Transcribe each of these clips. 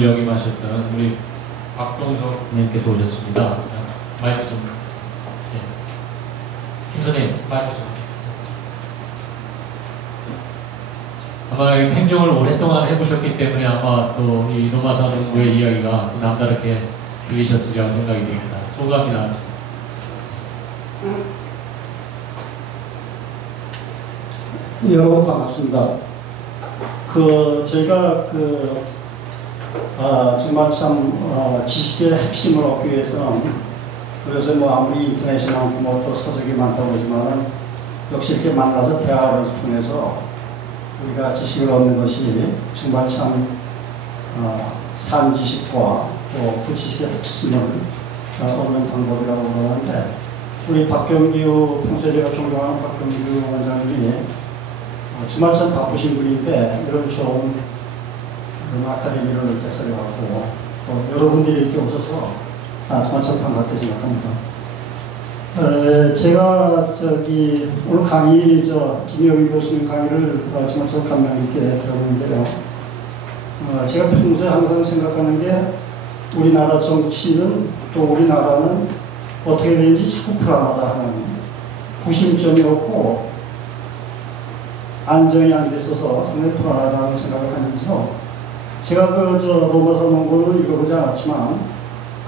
시장님을 역임하셨던 우리 박동석님께서 오셨습니다. 자, 마이크 좀. 예. 김 선생님, 마이크 좀. 아마 이 행정을 오랫동안 해보셨기 때문에 아마 또 이 로마사 농구의 이야기가 남다르게 들리셨으리라고 생각이 됩니다. 소감이 나. 여러분 반갑습니다. 그 저희가 그 아, 정말 참 어, 지식의 핵심을 얻기 위해서는 그래서 뭐 아무리 인터넷이 많고 뭐또 서적이 많다고 하지만은 역시 이렇게 만나서 대화를 통해서 우리가 지식을 얻는 것이 정말 참 어, 산 지식과 또그 지식의 핵심을 어, 얻는 방법이라고 그러는데 우리 박경규 평소에 제가 존경하는 박경규 원장님이 어, 정말 참 바쁘신 분인데 이런 좋은 그런 아카데미를 개설해갖고 또 여러분들이 이렇게 오셔서 아, 정말 참 반갑게 생각합니다. 어, 제가 저기 오늘 강의 저 김영희 교수님 강의를 어, 정말 저 감명 있게 들었는데요. 어, 제가 평소에 항상 생각하는 게 우리나라 정치는 또 우리나라는 어떻게 되는지 자꾸 불안하다 하는 구심점이 없고 안정이 안 됐어서 상당히 불안하다는 생각을 하면서 제가 그 저 로마서 논문을 읽어보지 않았지만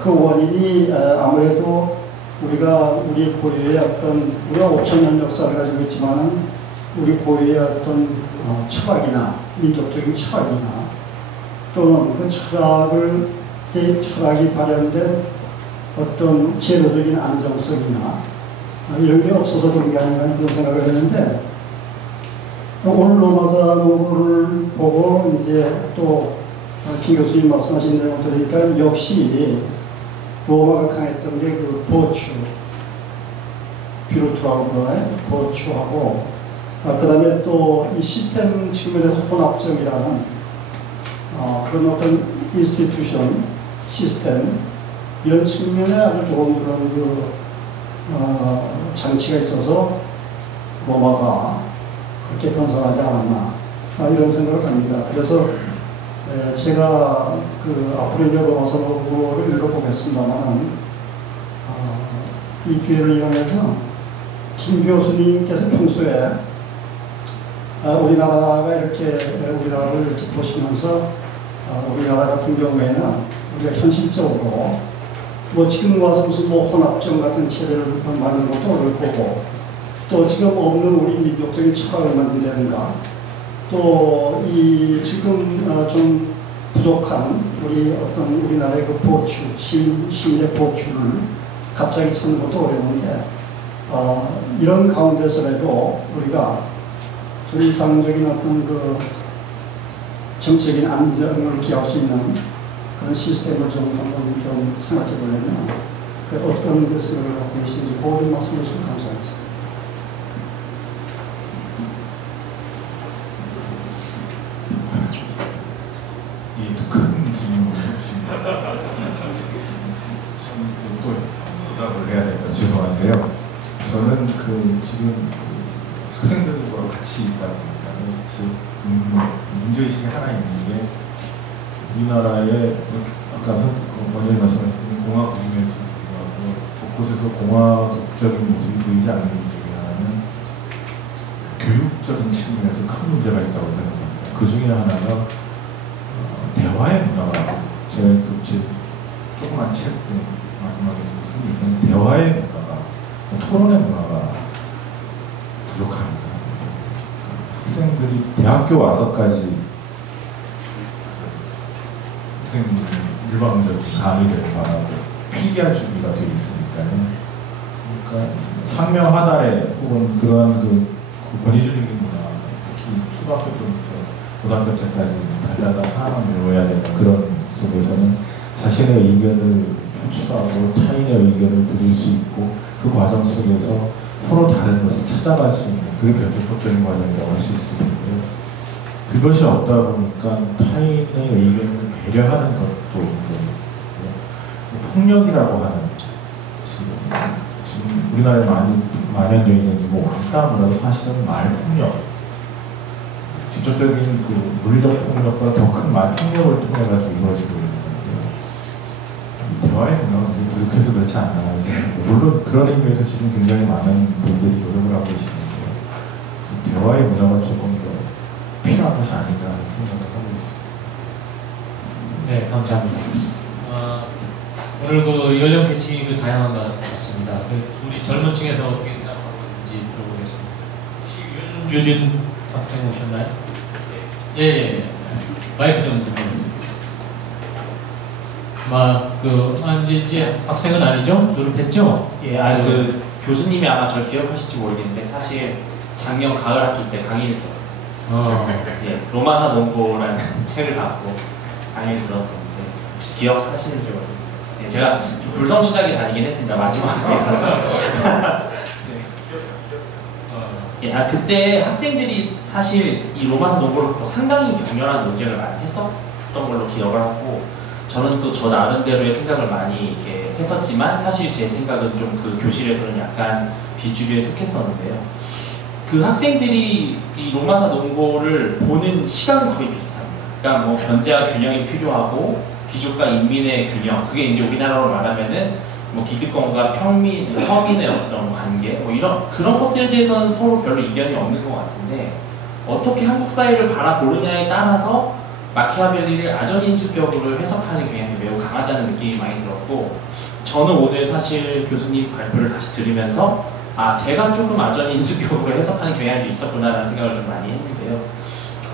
그 원인이 에, 아무래도 우리가 우리 고유의 어떤 우리가 5천 년 역사를 가지고 있지만은 우리 고유의 어떤 어, 철학이나 민족적인 철학이나 또는 그 철학을 이 철학이 발현된 어떤 제도적인 안정성이나 어, 이런 게 없어서 그런 게 아닌가 그런 생각을 했는데 오늘 로마서 논문을 보고 이제 또 김 교수님 말씀하신 내용 들으니까 역시 로마가 강했던 게 그 보추, 비루트라고 그러나요? 보추하고 아, 그 다음에 또 이 시스템 측면에서 혼합적이라는 어, 그런 어떤 인스티튜션, 시스템 이런 측면에 아주 좋은 그런 그 어, 장치가 있어서 로마가 그렇게 건설하지 않았나 아, 이런 생각을 합니다. 그래서 에, 제가 그 앞으로 이제 로마서 를 읽어보겠습니다만 어, 이 기회를 이용해서 김 교수님께서 평소에 아, 우리나라가 이렇게 우리나라를 이렇게 보시면서 아, 우리나라 같은 경우에는 우리가 현실적으로 뭐 지금 와서 무슨 뭐 혼합정 같은 체제를 만드는 것도 어려울 거고 또 지금 없는 우리 민족적인 철학을 만든다든가 또 이 지금 어, 좀 부족한 우리 어떤 우리나라의 그 보충, 신, 신의 보충을 갑자기 찾는 것도 어려운데 어, 이런 가운데서라도 우리가 좀 이상적인 어떤 그 정책인 안정을 기할 수 있는 그런 시스템을 좀 한번 좀 생각해 보려면 그 어떤 그 생각을 갖고 계신지 그런 말씀 해주시면 감사하겠습니다. 이큰 질문을 해주십니다. 참또 대답을 해야 되니까 죄송한데요. 저는 그 지금 학생들과 같이 있다 보니까 즉 음, 문제의식이 하나 있는 게 우리나라의 아까 먼저 말씀하신 공화 국임에도 불구하고 곳곳에서 공화국적인 모습이 보이지 않는 것 중에 하나는 교육적인 측면에서 큰 문제가 있다고 생각합니다. 그 중에 하나가 어, 대화의 문화가 제가 그제 조그만 책 마지막에 쓴 이건 대화의 문화가 토론의 문화가 부족합니다. 학생들이 대학교 와서까지 선생님이 일방적인 강의를 말하고 필기할 준비가 되어 있으니까요. 그러니까 상명 하달에 혹은 그러한 그, 그 권위주의적인 문화, 특히 초등학교 때부터 고등학교 때까지 달달달 사람을 외워야 되는 그런 속에서는 자신의 의견을 표출하고 타인의 의견을 들을 수 있고 그 과정 속에서 서로 다른 것을 찾아갈 수 있는 그게 변칙법적인 과정이라고 할 수 있습니다. 그것이 없다 보니까 타인의 의견을 배려하는 것도 폭력이라고 하는 지금, 지금 우리나라에 많이 만연되어 있는 뭐 왕따 문화도 사실은 말 폭력 직접적인 그 물리적 폭력 협력보다 더 큰말 협력을 통해 가지고 이루어지고 있는데요. 대화의 문화가 부족해서 그렇지 않나 생각합니다. 물론 그런 의미에서 지금 굉장히 많은 분들이 노력을 하고 계시는데요. 대화의 문화가 조금 더 필요한 것이 아닌가 생각을 하고 있습니다. 네, 감사합니다. 어, 오늘 그 연령 계층이 다양한 것 같습니다. 그 우리 젊은 층에서 어떻게 생각하고 있는지 들어보겠습니다. 혹시 윤주진 학생 오셨나요? 예, 예, 예. 마이크 좀 듣고. 막, 그, 아, 이제, 이제 학생은 아니죠? 졸업했죠? 예, 아, 그 교수님이 아마 절 기억하실지 모르겠는데 사실 작년 가을 학기 때 강의를 들었어요. 어, 예, 로마사 농고라는 책을 갖고 강의를 들었었는데 혹시 기억하시는지 모르겠는데 예, 제가 좀 불성실하게 다니긴 했습니다. 마지막 학기에 가서. 어, 예, 아, 그때 학생들이 사실 이 로마사 농고를 갖고 상당히 격렬한 논쟁을 많이 했었던 걸로 기억을 하고 저는 또 저 나름대로의 생각을 많이 이렇게 했었지만 사실 제 생각은 좀 그 교실에서는 약간 비주류에 속했었는데요. 그 학생들이 이 로마사 농고를 보는 시각은 거의 비슷합니다. 그러니까 뭐 견제와 균형이 필요하고 귀족과 인민의 균형, 그게 이제 우리나라로 말하면은 뭐 기득권과 평민, 서민의 어떤 관계, 뭐 이런 그런 것들에 대해서는 서로 별로 이견이 없는 것 같은데 어떻게 한국 사회를 바라보느냐에 따라서 마키아벨리를 아전인수격으로 해석하는 경향이 매우 강하다는 느낌이 많이 들었고 저는 오늘 사실 교수님 발표를 다시 들으면서 아 제가 조금 아전인수격으로 해석하는 경향이 있었구나라는 생각을 좀 많이 했는데요.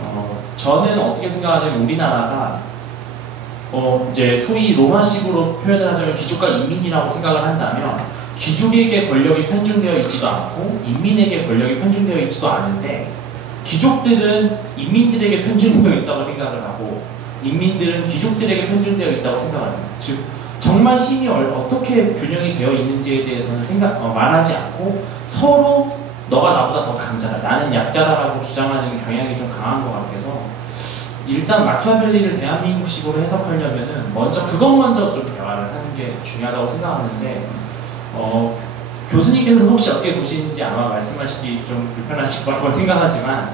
어, 저는 어떻게 생각하냐면 우리나라가 어, 이제 소위 로마식으로 표현을 하자면 귀족과 인민이라고 생각을 한다면 귀족에게 권력이 편중되어 있지도 않고 인민에게 권력이 편중되어 있지도 않은데 귀족들은 인민들에게 편중되어 있다고 생각을 하고 인민들은 귀족들에게 편중되어 있다고 생각을 합니다. 즉 정말 힘이 얼- 어떻게 균형이 되어 있는지에 대해서는 생각 어, 말하지 않고 서로 너가 나보다 더 강자다, 나는 약자다라고 주장하는 경향이 좀 강한 것 같아서 일단 마키아벨리를 대한민국식으로 해석하려면은 먼저 그것 먼저 좀 대화를 하는 게 중요하다고 생각하는데 어, 교수님께서는 혹시 어떻게 보시는지 아마 말씀하시기 좀 불편하실 거라고 생각하지만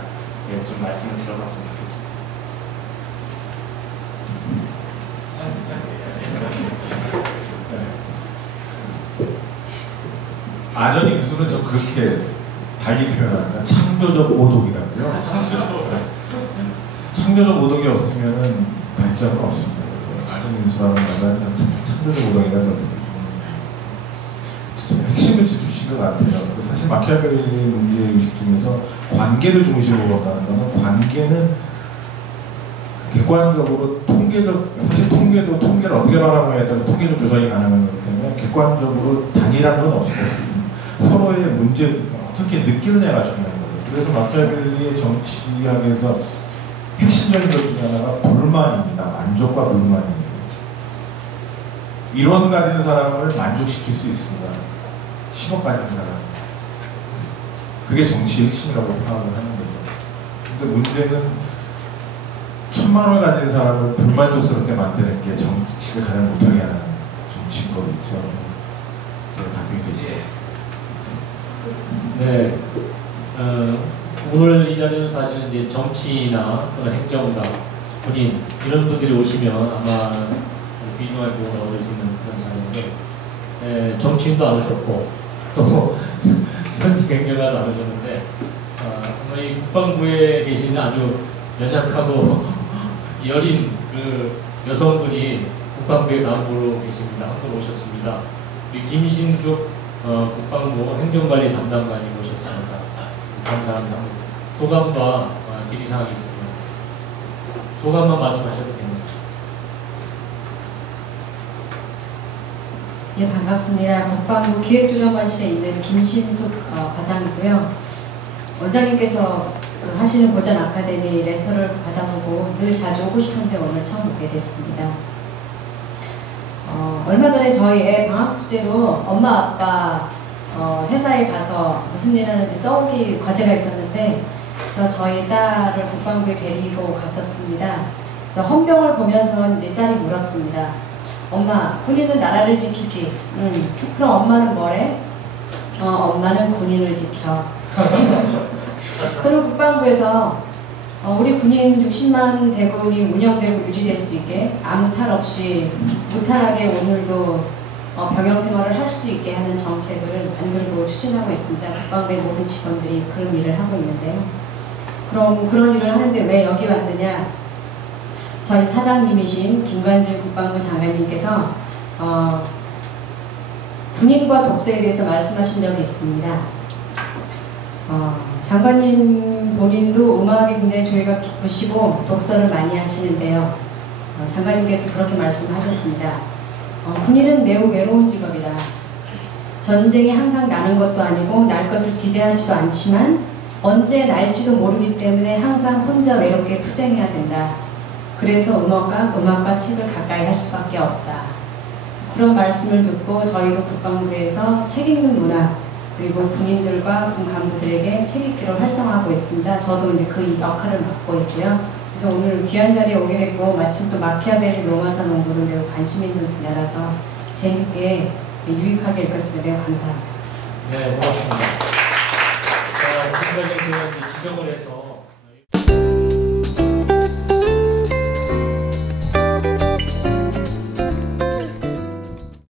예, 좀 말씀을 들어봤으면 좋겠습니다. 아전인 기술은 저 그렇게 달리 표현합니다. 창조적 오독이라고요. 네. 창조적 오독이 없으면은 발전은 없습니다. 그래서 아전인 기술하는 말은 창조적 오독이라는 좀 핵심을 짚으신 것 같아요. 그 사실 마키아벨리 문제 의식 중에서 관계를 중심으로 본다는 것은 관계는 객관적으로 통계적 사실 통계도 통계를 어떻게 바라보냐에 따라 통계적 조작이 가능한 거기 때문에 객관적으로 단일한 건 없습니다. 서로의 문제 어떻게 느끼느냐가 중요한 거죠. 그래서 마키아벨리의 정치학에서 핵심적인 것 중에 하나가 불만입니다. 만족과 불만입니다. 이론 가진 사람을 만족시킬 수 있습니다. 10억 가진 사람. 그게 정치의 핵심이라고 파악을 하는 거죠. 근데 문제는 천만 원을 가진 사람을 불만족스럽게 만드는 게 정치를 가장 못하게 하는 정치인 거겠죠. 제가 답변이 되죠. 네. 어, 오늘 이 자리는 사실은 이제 정치나 행정가, 군인 이런 분들이 오시면 아마 비중할 부분을 얻을 수 있는 그런 자리인데 에, 정치인도 안 오셨고 또 전직 행정가도 안 오셨는데 어, 이 국방부에 계시는 아주 연약하고 여린 그 여성분이 국방부의 간부로 계십니다. 한분 오셨습니다. 김신숙 어, 국방부 행정관리 담당관이 오셨습니다. 감사합니다. 소감과 어, 질의사항이 있습니다. 소감만 말씀하셔도 됩니다. 예, 반갑습니다. 국방부 기획조정관실에 있는 김신숙 어, 과장이고요. 원장님께서 그 하시는 고전 아카데미 렌터를 받아보고 늘 자주 오고 싶은데 오늘 처음 오게 됐습니다. 어, 얼마 전에 저희 애 방학 숙제로 엄마 아빠 어, 회사에 가서 무슨 일 하는지 써오기 과제가 있었는데 그래서 저희 딸을 국방부에 데리고 갔었습니다. 그래서 헌병을 보면서 이제 딸이 물었습니다. 엄마, 군인은 나라를 지키지. 응. 그럼 엄마는 뭐래? 어, 엄마는 군인을 지켜. 저는 국방부에서 어, 우리 군인 60만 대군이 운영되고 유지될 수 있게 아무 탈 없이 무탈하게 오늘도 어, 병영 생활을 할 수 있게 하는 정책을 만들고 추진하고 있습니다. 국방부의 모든 직원들이 그런 일을 하고 있는데요. 그럼 그런 일을 하는데 왜 여기 왔느냐? 저희 사장님이신 김관진 국방부 장관님께서 어, 군인과 독서에 대해서 말씀하신 적이 있습니다. 어, 장관님 본인도 음악에 굉장히 조예가 깊으시고 독서를 많이 하시는데요. 어, 장관님께서 그렇게 말씀하셨습니다. 어, 군인은 매우 외로운 직업이다. 전쟁이 항상 나는 것도 아니고 날 것을 기대하지도 않지만 언제 날지도 모르기 때문에 항상 혼자 외롭게 투쟁해야 된다. 그래서 음악과 음악과 책을 가까이 할 수밖에 없다. 그런 말씀을 듣고 저희도 국방부에서 책 읽는 문화 그리고 군인들과 군 간부들에게 책 읽기를 활성화하고 있습니다. 저도 이제 그 역할을 맡고 있고요. 그래서 오늘 귀한 자리에 오게 됐고 마침 또 마키아벨리 로마사 농구를 매우 관심 있는 분야라서 재밌게 유익하게 읽었습니다. 매우 감사합니다. 네, 고맙습니다. 이제 지정을 해서